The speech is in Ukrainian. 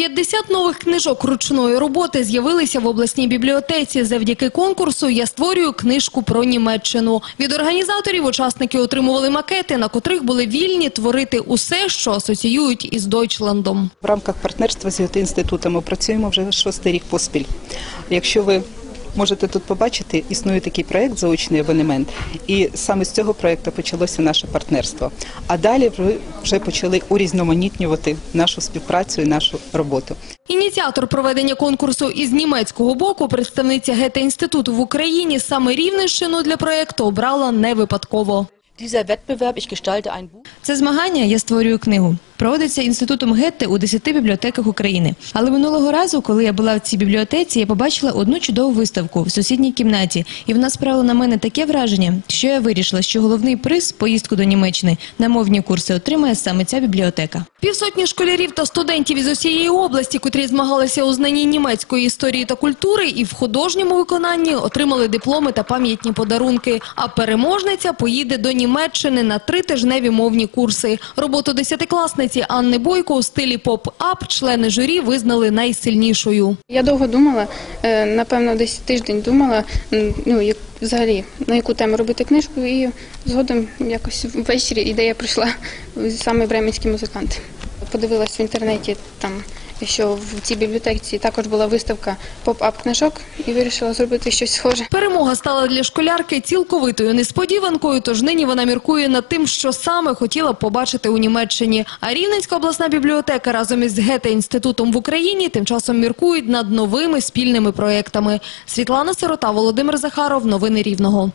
50 нових книжок ручної роботи з'явилися в обласній бібліотеці. Завдяки конкурсу «Я створюю книжку про Німеччину». Від організаторів учасники отримували макети, на котрих були вільні творити усе, що асоціюють із Дойчландом. В рамках партнерства з інститутом ми працюємо вже шостий рік поспіль. Якщо ви можете тут побачити, існує такий проект заочний абонемент, і саме з цього проекту почалося наше партнерство. А далі ви вже почали урізноманітнювати нашу співпрацю і нашу роботу. Ініціатор проведення конкурсу із німецького боку, представниця Гете-інституту в Україні, саме Рівненщину для проекту обрала не випадково. Це змагання я створюю книгу. Проводиться інститутом Гетте у 10 бібліотеках України. Але минулого разу, коли я була в цій бібліотеці, я побачила одну чудову виставку в сусідній кімнаті, і вона справила на мене таке враження, що я вирішила, що головний приз поїздку до Німеччини на мовні курси отримає саме ця бібліотека. Півсотні школярів та студентів із усієї області, котрі змагалися у знанні німецької історії та культури і в художньому виконанні отримали дипломи та пам'ятні подарунки. А переможниця поїде до Німеччини на тритижневі мовні курси. Роботу десятикласниці Анни Бойко у стилі поп-ап члени журі визнали найсильнішою. Я довго думала, е, напевно, десь тиждень думала, ну як взагалі на яку тему робити книжку, і згодом якось ввечері ідея прийшла саме бременські музиканти. Подивилась в інтернеті там, що в цій бібліотеці також була виставка поп-ап книжок, і вирішила зробити щось схоже. Перемога стала для школярки цілковитою несподіванкою, тож нині вона міркує над тим, що саме хотіла б побачити у Німеччині. А Рівненська обласна бібліотека разом із Гете-інститутом в Україні тим часом міркують над новими спільними проектами. Світлана Сирота, Володимир Захаров. Новини Рівного.